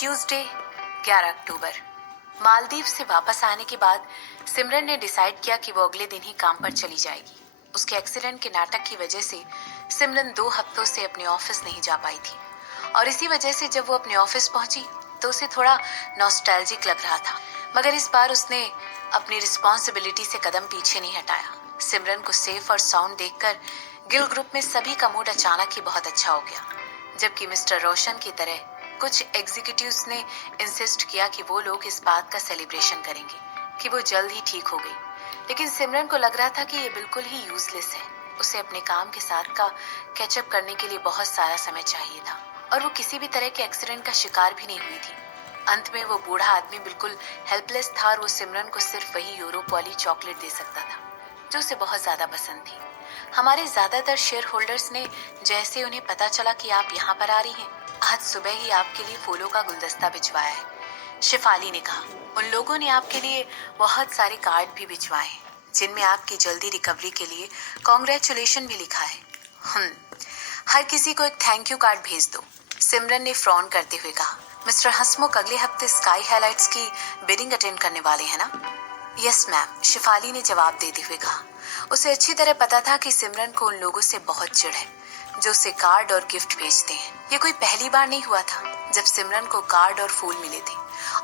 Tuesday 11 अक्टूबर। मालदीव से वापस आने के बाद सिमरन ने डिसाइड किया कि वो अगले दिन ही काम पर चली जाएगी। उसके एक्सीडेंट के नाटक की वजह से सिमरन 2 हफ्तों से अपने ऑफिस नहीं जा पाई थी और इसी वजह से जब वो अपने ऑफिस पहुंची तो उसे थोड़ा नॉस्टैल्जिक लग रहा था। मगर इस बार उसने अपनी रिस्पॉन्सिबिलिटी से कदम पीछे नहीं हटाया। सिमरन को सेफ और साउंड देखकर गिल ग्रुप में सभी का मूड अचानक ही बहुत अच्छा हो गया, जबकि मिस्टर रोशन की तरह कुछ एग्जीक्यूटिव्स ने इंसिस्ट किया कि वो लोग इस बात का सेलिब्रेशन करेंगे कि वो जल्द ही ठीक हो गई। लेकिन सिमरन को लग रहा था कि ये बिल्कुल ही यूजलेस है। उसे अपने काम के साथ का कैचअप करने के लिए बहुत सारा समय चाहिए था और वो किसी भी तरह के एक्सीडेंट का शिकार भी नहीं हुई थी। अंत में वो बूढ़ा आदमी बिल्कुल हेल्पलेस था और वो सिमरन को सिर्फ वही यूरोप वाली चॉकलेट दे सकता था जो उसे बहुत ज्यादा पसंद थी। हमारे ज्यादातर शेयर होल्डर्स ने जैसे उन्हें पता चला कि आप यहाँ पर आ रही हैं, आज सुबह ही आपके लिए फूलों का गुलदस्ता भिजवाया है, शिफाली ने कहा। उन लोगों ने आपके लिए बहुत सारे कार्ड भी भिजवाए हैं जिनमें आपकी जल्दी रिकवरी के लिए कॉन्ग्रेचुलेशन भी लिखा है। हर किसी को एक थैंक यू कार्ड भेज दो, सिमरन ने फ्रॉन करते हुए कहा। मिस्टर हसमुख अगले हफ्ते स्काई हाइलाइट्स की बिडिंग अटेंड करने वाले हैं ना? यस मैम, शिफाली ने जवाब देते हुए कहा। उसे अच्छी तरह पता था कि सिमरन को उन लोगों से बहुत चिढ़ है जो उसे कार्ड और गिफ्ट भेजते हैं। ये कोई पहली बार नहीं हुआ था जब सिमरन को कार्ड और फूल मिले थे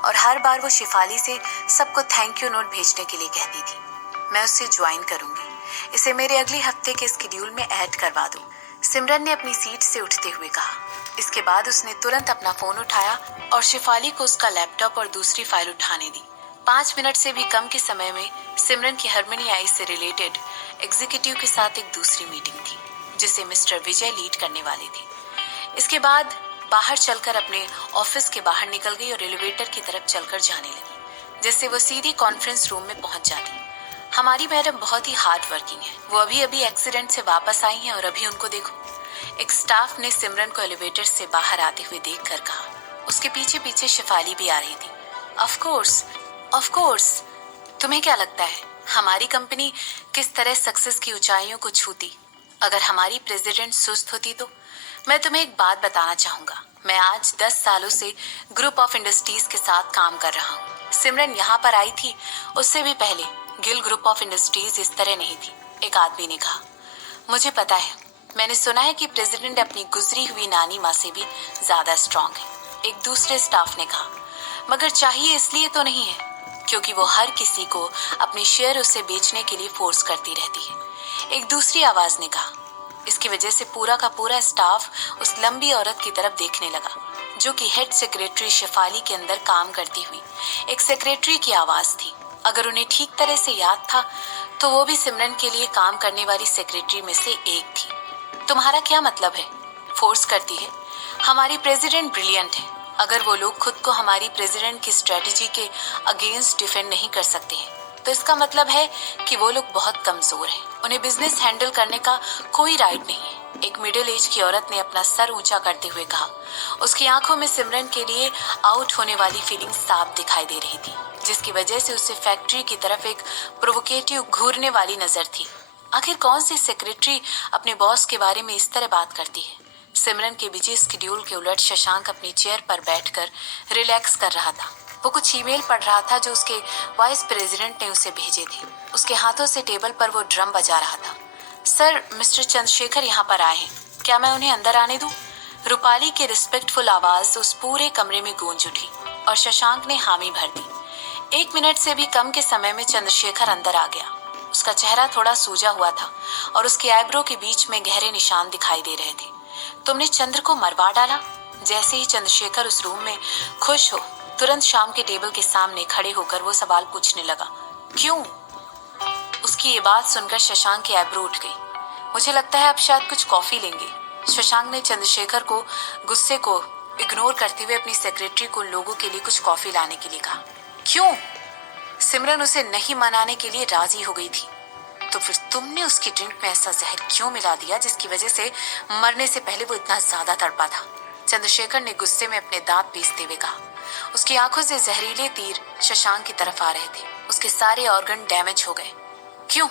और हर बार वो शिफाली से सबको थैंक यू नोट भेजने के लिए कहती थी। मैं उससे ज्वाइन करूंगी, इसे मेरे अगले हफ्ते के स्केड्यूल में ऐड करवा दो, सिमरन ने अपनी सीट से उठते हुए कहा। इसके बाद उसने तुरंत अपना फोन उठाया और शिफाली को उसका लैपटॉप और दूसरी फाइल उठाने दी। 5 मिनट से भी कम के समय में सिमरन की हार्मनी आई से रिलेटेड एग्जीक्यूटिव के साथ एक दूसरी मीटिंग थी जिसे मिस्टर विजय लीड करने वाले थे। इसके बाद बाहर चलकर अपने ऑफिस के बाहर निकल गई और एलिवेटर की तरफ चलकर जाने लगी, जिससे वो सीधी कॉन्फ्रेंस रूम में पहुंच जाती। हमारी मैडम बहुत ही हार्ड वर्किंग है, वो अभी अभी एक्सीडेंट से वापस आई हैं और अभी उनको देखो, एक स्टाफ ने सिमरन को एलिवेटर से बाहर आते हुए देखकर कहा। उसके पीछे पीछे शिफाली भी आ रही थी। ऑफ कोर्स, तुम्हें क्या लगता है हमारी कंपनी किस तरह सक्सेस की ऊंचाइयों को छूती अगर हमारी प्रेसिडेंट सुस्त होती तो? मैं तुम्हें एक बात बताना चाहूंगा, मैं आज 10 सालों से ग्रुप ऑफ इंडस्ट्रीज के साथ काम कर रहा हूँ। सिमरन यहाँ पर आई थी उससे भी पहले गिल ग्रुप ऑफ इंडस्ट्रीज इस तरह नहीं थी, एक आदमी ने कहा। मुझे पता है, मैंने सुना है कि प्रेसिडेंट अपनी गुजरी हुई नानी माँ से भी ज्यादा स्ट्रांग है, एक दूसरे स्टाफ ने कहा। मगर चाहिए इसलिए तो नहीं है क्योंकि वो हर किसी को अपने शेयर उसे बेचने के लिए फोर्स करती रहती है, एक दूसरी आवाज ने कहा। इसकी वजह से पूरा का पूरा स्टाफ उस लंबी औरत की तरफ देखने लगा जो कि हेड सेक्रेटरी शिफाली के अंदर काम करती हुई एक सेक्रेटरी की आवाज थी। अगर उन्हें ठीक तरह से याद था तो वो भी सिमरन के लिए काम करने वाली सेक्रेटरी में से एक थी। तुम्हारा क्या मतलब है? फोर्स करती है? हमारी प्रेसिडेंट ब्रिलियंट है, अगर वो लोग खुद को हमारी प्रेसिडेंट की स्ट्रेटेजी के अगेंस्ट डिफेंड नहीं कर सकते हैं तो इसका मतलब है कि वो लोग बहुत कमजोर हैं, उन्हें बिजनेस हैंडल करने का कोई राइट नहीं है, एक मिडिल एज की औरत ने अपना सर ऊंचा करते हुए कहा। उसकी आंखों में सिमरन के लिए आउट होने वाली फीलिंग साफ दिखाई दे रही थी, जिसकी वजह से उसे फैक्ट्री की तरफ एक प्रोवोकेटिव घूरने वाली नजर थी। आखिर कौन सी सेक्रेटरी अपने बॉस के बारे में इस तरह बात करती है? सिमरन के बिजी स्केड्यूल के उलट शशांक अपनी चेयर पर बैठकर रिलैक्स कर रहा था। वो कुछ ईमेल पढ़ रहा था जो उसके वाइस प्रेसिडेंट ने उसे भेजे थे। उसके हाथों से टेबल पर वो ड्रम बजा रहा था। सर, मिस्टर चंद्रशेखर यहाँ पर आए हैं, क्या मैं उन्हें अंदर आने दूं? रूपाली की रिस्पेक्टफुल आवाज उस पूरे कमरे में गूंज उठी और शशांक ने हामी भर दी। 1 मिनट से भी कम के समय में चंद्रशेखर अंदर आ गया। उसका चेहरा थोड़ा सूजा हुआ था और उसकी आईब्रो के बीच में गहरे निशान दिखाई दे रहे थे। तुमने चंद्र को मरवा डाला? जैसे ही चंद्रशेखर उस रूम में खुश हो तुरंत शाम के टेबल के सामने खड़े होकर वो सवाल पूछने लगा। क्यों? उसकी ये बात सुनकर शशांक की आईब्रो उठ गई। मुझे लगता है आप शायद कुछ कॉफी लेंगे। शशांक ने चंद्रशेखर को गुस्से को इग्नोर करते हुए अपनी सेक्रेटरी को लोगों के लिए कुछ कॉफी लाने के लिए कहा। क्यों? सिमरन उसे नहीं मनाने के लिए राजी हो गई थी। तो फिर तुमने उसकी ड्रिंक में ऐसा जहर क्यों मिला दिया जिसकी वजह से मरने से पहले वो इतना ज्यादा तड़पा था? चंद्रशेखर ने गुस्से में अपने दांत पीसते हुए कहा। उसकी आंखों से जहरीले तीर शशांक की तरफ आ रहे थे। उसके सारे ऑर्गन डैमेज हो गए। क्यों?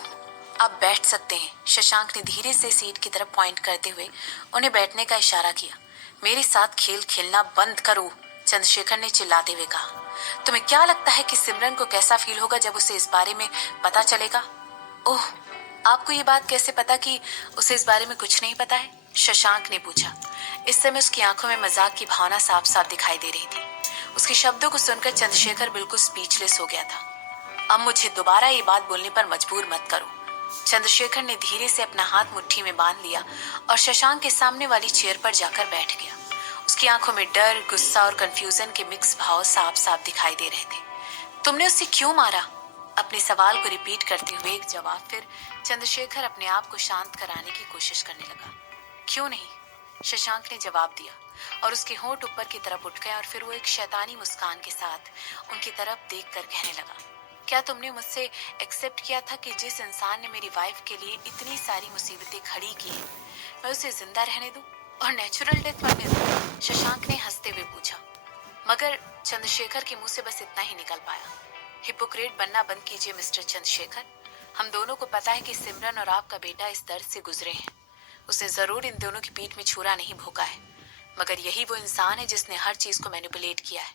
आप बैठ सकते हैं, शशांक ने धीरे से सीट की तरफ पॉइंट करते हुए उन्हें बैठने का इशारा किया। मेरे साथ खेल खेलना बंद करो, चंद्रशेखर ने चिल्लाते हुए कहा। तुम्हें क्या लगता है कि सिमरन को कैसा फील होगा जब उसे इस बारे में पता चलेगा? ओह, आपको ये बात कैसे पता कि उसे इस बारे में कुछ नहीं पता है? शशांक ने पूछा। इस समय उसकी आंखों में मजाक की भावना साफ साफ दिखाई दे रही थी। उसके शब्दों को सुनकर चंद्रशेखर बिल्कुल स्पीचलेस हो गया था। अब मुझे दोबारा ये बात बोलने पर मजबूर मत करो। चंद्रशेखर ने धीरे से अपना हाथ मुट्ठी में बांध लिया और शशांक के सामने वाली चेयर पर जाकर बैठ गया। उसकी आंखों में डर, गुस्सा और कंफ्यूजन के मिक्स भाव साफ साफ दिखाई दे रहे थे। तुमने उसे क्यों मारा? अपने सवाल को रिपीट करते हुए एक जवाब फिर चंद्रशेखर अपने आप को शांत कराने की कोशिश करने लगा। क्यों नहीं, शशांक ने जवाब दिया और उसके होंठ ऊपर की तरफ उठ गए और फिर वो एक शैतानी मुस्कान के साथ उनकी तरफ देखकर कहने लगा। क्या तुमने मुझसे एक्सेप्ट किया था कि जिस इंसान ने मेरी वाइफ के लिए इतनी सारी मुसीबतें खड़ी की हैं, मैं उसे जिंदा रहने दूं और नेचुरल डेथ मरने दूं? शशांक ने हंसते हुए पूछा। मगर चंद्रशेखर के मुंह से बस इतना ही निकल पाया। हिपोक्रेट बनना बंद कीजिए मिस्टर चंद्रशेखर। हम दोनों को पता है कि सिमरन और आपका बेटा इस दर्द से गुजरे हैं। उसने जरूर इन दोनों की पीठ में छुरा नहीं भोंका है, मगर यही वो इंसान है जिसने हर चीज को मैनिपुलेट किया है।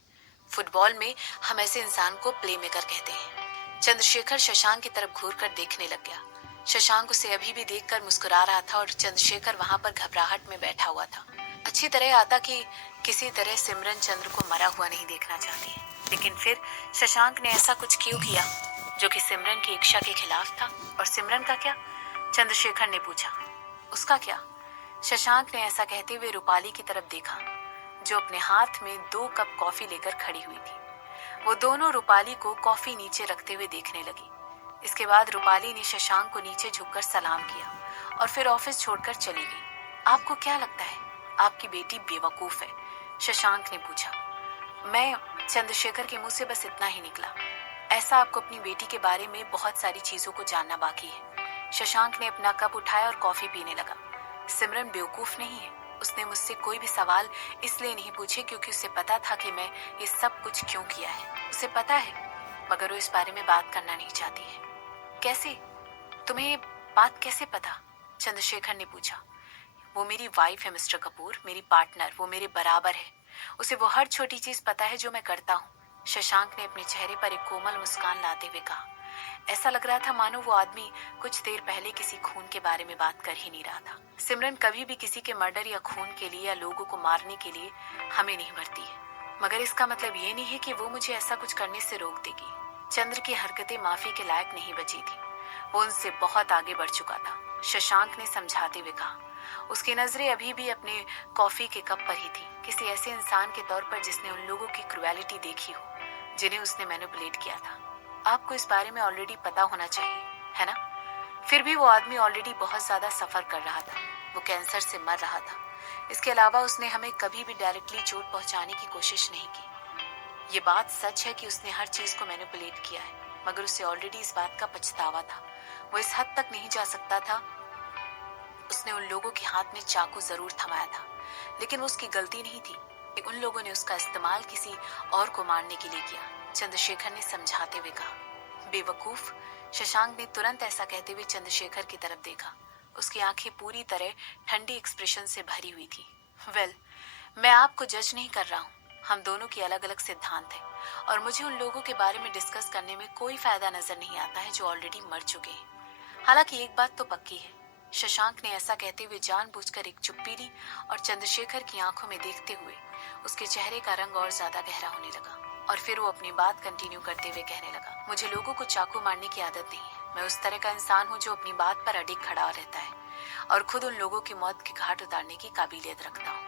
फुटबॉल में हम ऐसे इंसान को प्ले मेकर कहते हैं। चंद्रशेखर शशांक की तरफ घूर कर देखने लग गया। शशांक उसे अभी भी देखकर मुस्कुरा रहा था और चंद्रशेखर वहां पर घबराहट में बैठा हुआ था। अच्छी तरह आता कि किसी तरह सिमरन चंद्र को मरा हुआ नहीं देखना चाहती है, लेकिन फिर शशांक ने ऐसा कुछ क्यों किया जो कि सिमरन की इच्छा के खिलाफ था? और सिमरन का क्या? चंद्रशेखर ने पूछा। उसका क्या? शशांक ने ऐसा कहते हुए रूपाली की तरफ देखा, जो अपने हाथ में 2 कप कॉफी लेकर खड़ी हुई थी। वो दोनों रूपाली को कॉफी नीचे रखते हुए देखने लगी। इसके बाद रूपाली ने शशांक को नीचे झुककर सलाम किया और फिर ऑफिस छोड़कर चली गई। आपको क्या लगता है आपकी बेटी बेवकूफ है? शशांक ने पूछा। मैं चंद्रशेखर के मुंह से बस इतना ही निकला। ऐसा आपको अपनी बेटी के बारे में बहुत सारी चीजों को जानना बाकी है। शशांक ने अपना कप उठाया और कॉफी पीने लगा। सिमरन बेवकूफ नहीं है। उसने मुझसे कोई भी सवाल इसलिए नहीं पूछे क्योंकि उसे पता था कि मैं ये सब कुछ क्यों किया है। उसे पता है, मगर वो इस बारे में बात करना नहीं चाहती है। कैसे? तुम्हें ये बात कैसे पता? चंद्रशेखर ने पूछा। वो मेरी वाइफ है मिस्टर कपूर, मेरी पार्टनर, वो मेरे बराबर है। उसे वो हर छोटी चीज पता है जो मैं करता हूँ। शशांक ने अपने चेहरे पर एक कोमल मुस्कान लाते हुए कहा। ऐसा लग रहा था मानो वो आदमी कुछ देर पहले किसी खून के बारे में बात कर ही नहीं रहा था। सिमरन कभी भी किसी के मर्डर या खून के लिए या लोगों को मारने के लिए हमें नहीं मरती है, मगर इसका मतलब ये नहीं है कि वो मुझे ऐसा कुछ करने से रोक देगी। चंद्र की हरकतें माफी के लायक नहीं बची थी। वो उनसे बहुत आगे बढ़ चुका था, शशांक ने समझाते हुए कहा। उसकी नजरें अभी भी अपने कॉफी के कप पर ही थी, किसी ऐसे इंसान के तौर पर जिसने उन लोगों की क्रुएलिटी देखी हो जिन्हें उसने मैनिपुलेट किया था। आपको इस बारे में ऑलरेडी पता होना चाहिए, है ना? फिर भी वो आदमी ऑलरेडी बहुत ज्यादा सफर कर रहा था। वो कैंसर से मर रहा था। इसके अलावा उसने हमें कभी भी डायरेक्टली चोट पहुंचाने की कोशिश नहीं की। ये बात सच है कि उसने हर चीज को मैनिपुलेट किया है, मगर उसे ऑलरेडी इस बात का पछतावा था। वो इस हद तक नहीं जा सकता था। उसने उन लोगों के हाथ में चाकू जरूर थमाया था, लेकिन वो उसकी गलती नहीं थी कि उन लोगों ने उसका इस्तेमाल किसी और को मारने के लिए किया। चंद्रशेखर ने समझाते हुए कहा। बेवकूफ? शशांक ने तुरंत ऐसा कहते हुए चंद्रशेखर की तरफ देखा। उसकी आंखें पूरी तरह ठंडी एक्सप्रेशन से भरी हुई थी। वेल, मैं आपको जज नहीं कर रहा हूँ। हम दोनों के अलग अलग सिद्धांत हैं और मुझे उन लोगों के बारे में डिस्कस करने में कोई फायदा नजर नहीं आता है जो ऑलरेडी मर चुके हैं। हालांकि एक बात तो पक्की है, शशांक ने ऐसा कहते हुए जानबूझकर एक चुप्पी ली और चंद्रशेखर की आंखों में देखते हुए उसके चेहरे का रंग और ज्यादा गहरा होने लगा। और फिर वो अपनी बात कंटिन्यू करते हुए कहने लगा। मुझे लोगों को चाकू मारने की आदत नहीं है। मैं उस तरह का इंसान हूँ जो अपनी बात पर अडिग खड़ा रहता है और खुद उन लोगों की मौत के घाट उतारने की काबिलियत रखता हूँ।